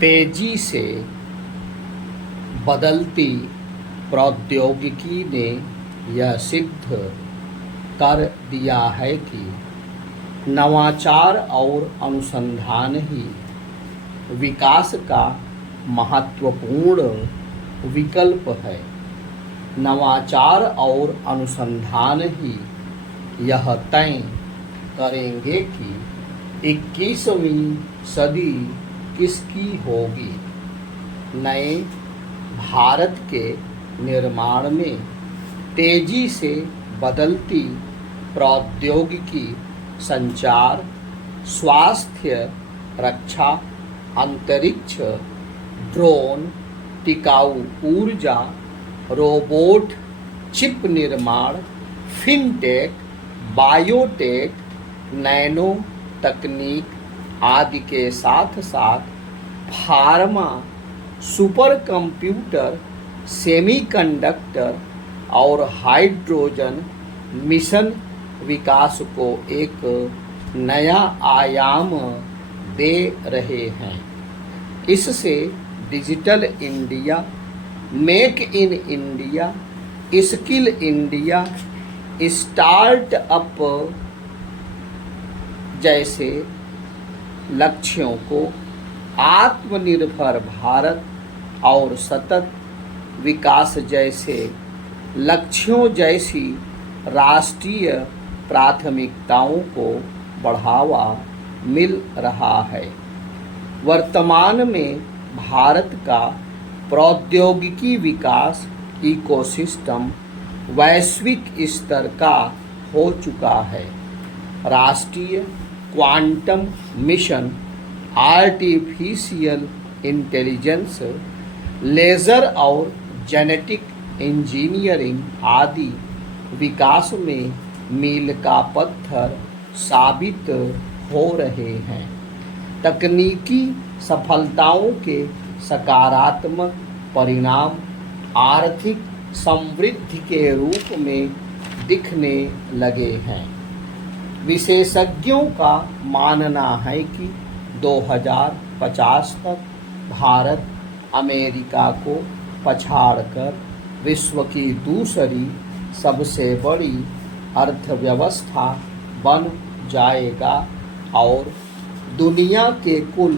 तेजी से बदलती प्रौद्योगिकी ने यह सिद्ध कर दिया है कि नवाचार और अनुसंधान ही विकास का महत्वपूर्ण विकल्प है। नवाचार और अनुसंधान ही यह तय करेंगे कि 21वीं सदी किसकी होगी। नए भारत के निर्माण में तेजी से बदलती प्रौद्योगिकी, संचार, स्वास्थ्य, रक्षा, अंतरिक्ष, ड्रोन, टिकाऊ ऊर्जा, रोबोट, चिप निर्माण, फिनटेक, बायोटेक, नैनो तकनीक आदि के साथ साथ फार्मा, सुपर कंप्यूटर, सेमीकंडक्टर और हाइड्रोजन मिशन विकास को एक नया आयाम दे रहे हैं। इससे digital India, make in India, skill India, startup जैसे लक्ष्यों को, आत्मनिर्भर भारत और सतत विकास जैसे लक्ष्यों जैसी राष्ट्रीय प्राथमिकताओं को बढ़ावा मिल रहा है। वर्तमान में भारत का प्रौद्योगिकी विकास इकोसिस्टम वैश्विक स्तर का हो चुका है। राष्ट्रीय quantum mission, artificial intelligence, laser और जेनेटिक इंजीनियरिंग आदि विकास में मील का पत्थर साबित हो रहे हैं। तकनीकी सफलताओं के सकारात्मक परिणाम आर्थिक समृद्धि के रूप में दिखने लगे हैं। विशेषज्ञों का मानना है कि 2050 तक भारत अमेरिका को पछाड़कर विश्व की दूसरी सबसे बड़ी अर्थव्यवस्था बन जाएगा और दुनिया के कुल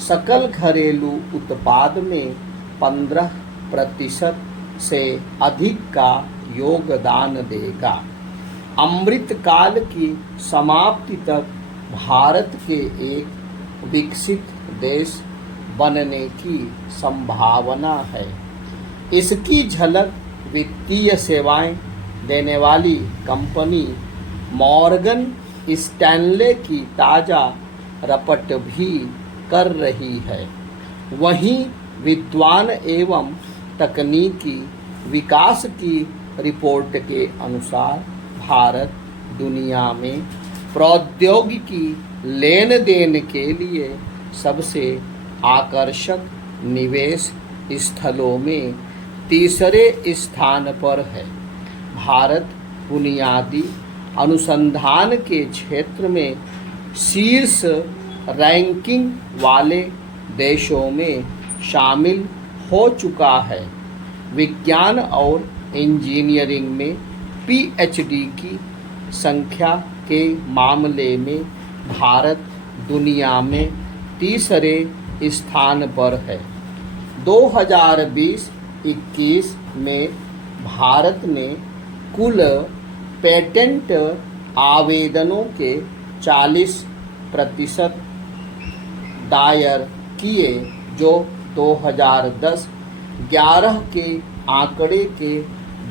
सकल घरेलू उत्पाद में 15% से अधिक का योगदान देगा। अमृतकाल की समाप्ति तक भारत के एक विकसित देश बनने की संभावना है। इसकी झलक वित्तीय सेवाएं देने वाली कंपनी मॉर्गन स्टैनले की ताज़ा रपट भी कर रही है। वहीं विद्वान एवं तकनीकी विकास की रिपोर्ट के अनुसार भारत दुनिया में प्रौद्योगिकी लेन देन के लिए सबसे आकर्षक निवेश स्थलों में तीसरे स्थान पर है। भारत बुनियादी अनुसंधान के क्षेत्र में शीर्ष रैंकिंग वाले देशों में शामिल हो चुका है। विज्ञान और इंजीनियरिंग में पीएचडी की संख्या के मामले में भारत दुनिया में तीसरे स्थान पर है। 2020-21 में भारत ने कुल पेटेंट आवेदनों के 40% दायर किए, जो 2010-11 के आंकड़े के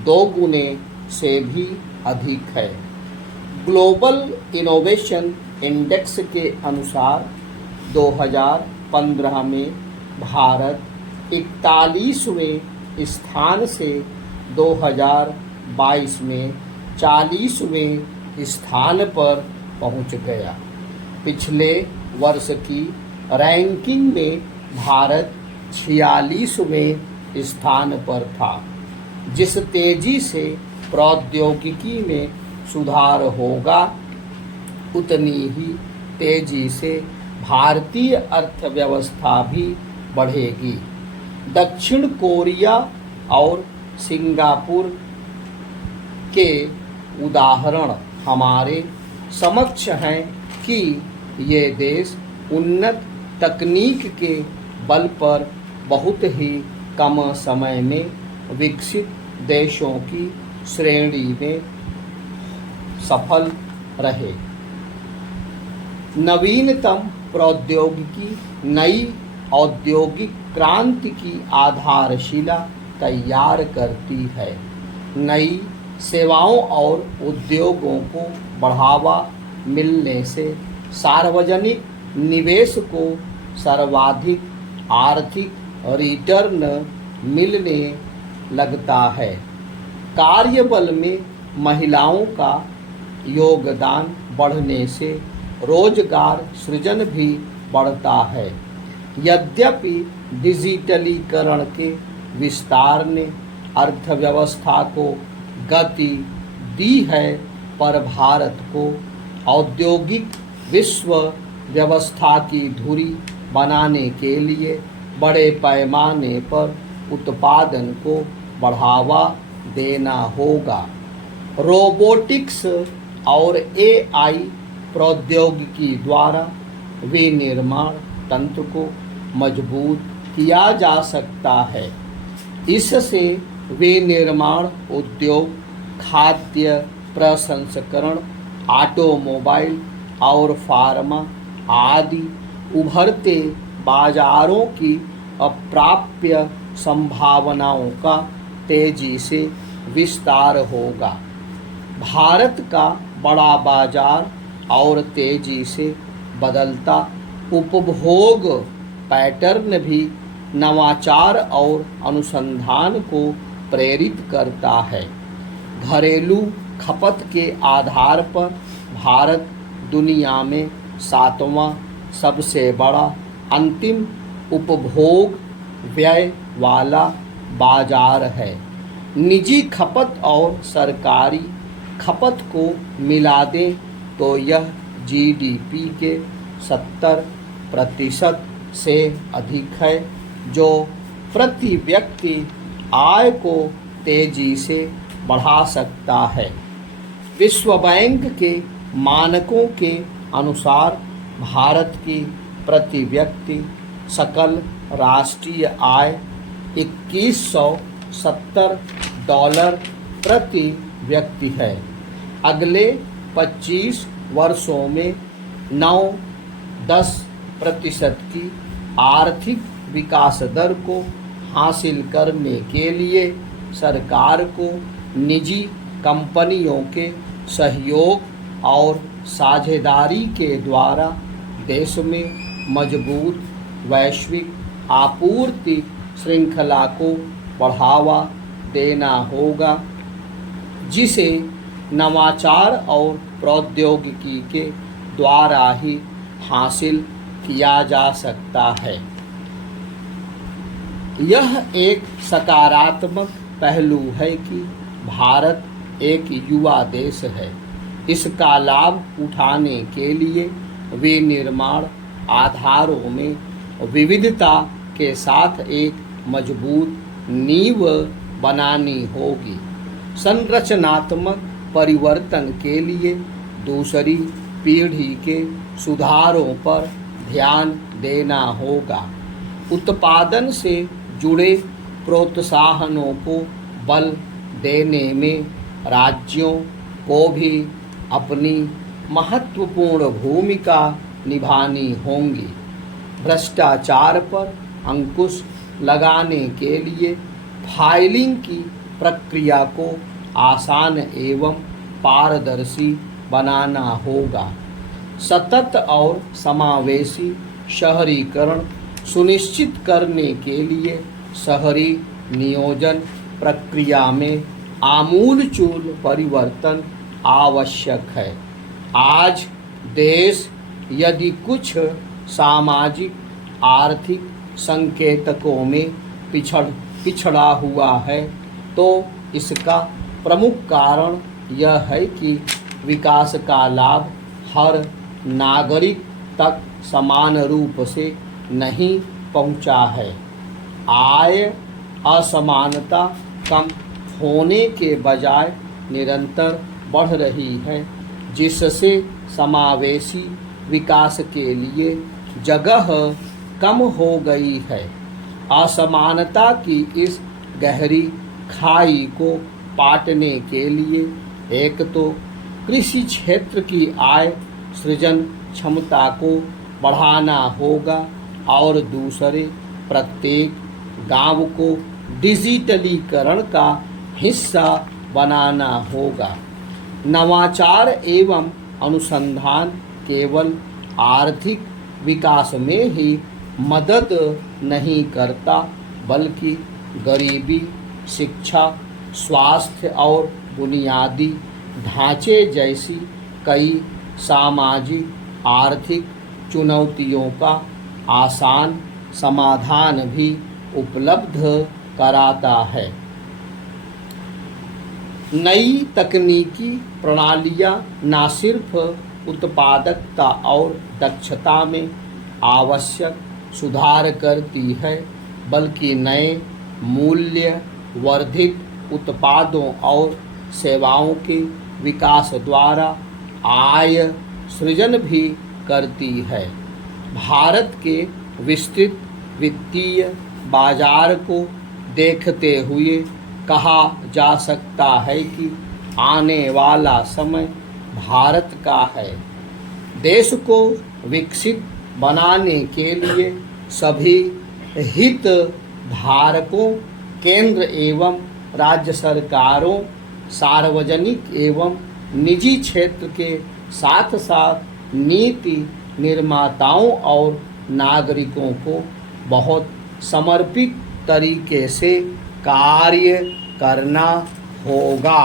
2 गुने से भी अधिक है। ग्लोबल इनोवेशन इंडेक्स के अनुसार 2015 में भारत 41वें स्थान से 2022 में 40वें स्थान पर पहुंच गया। पिछले वर्ष की रैंकिंग में भारत 46वें स्थान पर था। जिस तेजी से प्रौद्योगिकी में सुधार होगा, उतनी ही तेजी से भारतीय अर्थव्यवस्था भी बढ़ेगी। दक्षिण कोरिया और सिंगापुर के उदाहरण हमारे समक्ष हैं कि ये देश उन्नत तकनीक के बल पर बहुत ही कम समय में विकसित देशों की श्रेणी में सफल रहे। नवीनतम प्रौद्योगिकी नई औद्योगिक क्रांति की आधारशिला तैयार करती है। नई सेवाओं और उद्योगों को बढ़ावा मिलने से सार्वजनिक निवेश को सर्वाधिक आर्थिक रिटर्न मिलने लगता है। कार्यबल में महिलाओं का योगदान बढ़ने से रोजगार सृजन भी बढ़ता है। यद्यपि डिजिटलीकरण के विस्तार ने अर्थव्यवस्था को गति दी है, पर भारत को औद्योगिक विश्व व्यवस्था की धुरी बनाने के लिए बड़े पैमाने पर उत्पादन को बढ़ावा देना होगा। रोबोटिक्स और एआई प्रौद्योगिकी द्वारा विनिर्माण तंत्र को मजबूत किया जा सकता है। इससे विनिर्माण उद्योग, खाद्य प्रसंस्करण, ऑटोमोबाइल और फार्मा आदि उभरते बाजारों की अप्राप्य संभावनाओं का तेजी से विस्तार होगा। भारत का बड़ा बाजार और तेजी से बदलता उपभोग पैटर्न भी नवाचार और अनुसंधान को प्रेरित करता है। घरेलू खपत के आधार पर भारत दुनिया में 7वां सबसे बड़ा अंतिम उपभोग व्यय वाला बाजार है। निजी खपत और सरकारी खपत को मिला दें तो यह जीडीपी के 70% से अधिक है, जो प्रति व्यक्ति आय को तेजी से बढ़ा सकता है। विश्व बैंक के मानकों के अनुसार भारत की प्रति व्यक्ति सकल राष्ट्रीय आय $2170 प्रति व्यक्ति है। अगले 25 वर्षों में 9-10% की आर्थिक विकास दर को हासिल करने के लिए सरकार को निजी कंपनियों के सहयोग और साझेदारी के द्वारा देश में मजबूत वैश्विक आपूर्ति श्रृंखला को बढ़ावा देना होगा, जिसे नवाचार और प्रौद्योगिकी के द्वारा ही हासिल किया जा सकता है। यह एक सकारात्मक पहलू है कि भारत एक युवा देश है। इसका लाभ उठाने के लिए विनिर्माण आधारों में विविधता के साथ एक मजबूत नींव बनानी होगी। संरचनात्मक परिवर्तन के लिए दूसरी पीढ़ी के सुधारों पर ध्यान देना होगा। उत्पादन से जुड़े प्रोत्साहनों को बल देने में राज्यों को भी अपनी महत्वपूर्ण भूमिका निभानी होगी। भ्रष्टाचार पर अंकुश लगाने के लिए फाइलिंग की प्रक्रिया को आसान एवं पारदर्शी बनाना होगा। सतत और समावेशी शहरीकरण सुनिश्चित करने के लिए शहरी नियोजन प्रक्रिया में आमूलचूल परिवर्तन आवश्यक है। आज देश यदि कुछ सामाजिक आर्थिक संकेतकों में पिछड़ा हुआ है, तो इसका प्रमुख कारण यह है कि विकास का लाभ हर नागरिक तक समान रूप से नहीं पहुंचा है। आय असमानता कम होने के बजाय निरंतर बढ़ रही है, जिससे समावेशी विकास के लिए जगह कम हो गई है। असमानता की इस गहरी खाई को पाटने के लिए एक तो कृषि क्षेत्र की आय सृजन क्षमता को बढ़ाना होगा और दूसरे प्रत्येक गांव को डिजिटलीकरण का हिस्सा बनाना होगा। नवाचार एवं अनुसंधान केवल आर्थिक विकास में ही मदद नहीं करता, बल्कि गरीबी, शिक्षा, स्वास्थ्य और बुनियादी ढांचे जैसी कई सामाजिक आर्थिक चुनौतियों का आसान समाधान भी उपलब्ध कराता है। नई तकनीकी प्रणालियां न सिर्फ उत्पादकता और दक्षता में आवश्यक सुधार करती है, बल्कि नए मूल्य वर्धित उत्पादों और सेवाओं के विकास द्वारा आय सृजन भी करती है। भारत के विस्तृत वित्तीय बाजार को देखते हुए कहा जा सकता है कि आने वाला समय भारत का है। देश को विकसित बनाने के लिए सभी हितधारकों, केंद्र एवं राज्य सरकारों, सार्वजनिक एवं निजी क्षेत्र के साथ साथ नीति निर्माताओं और नागरिकों को बहुत समर्पित तरीके से कार्य करना होगा।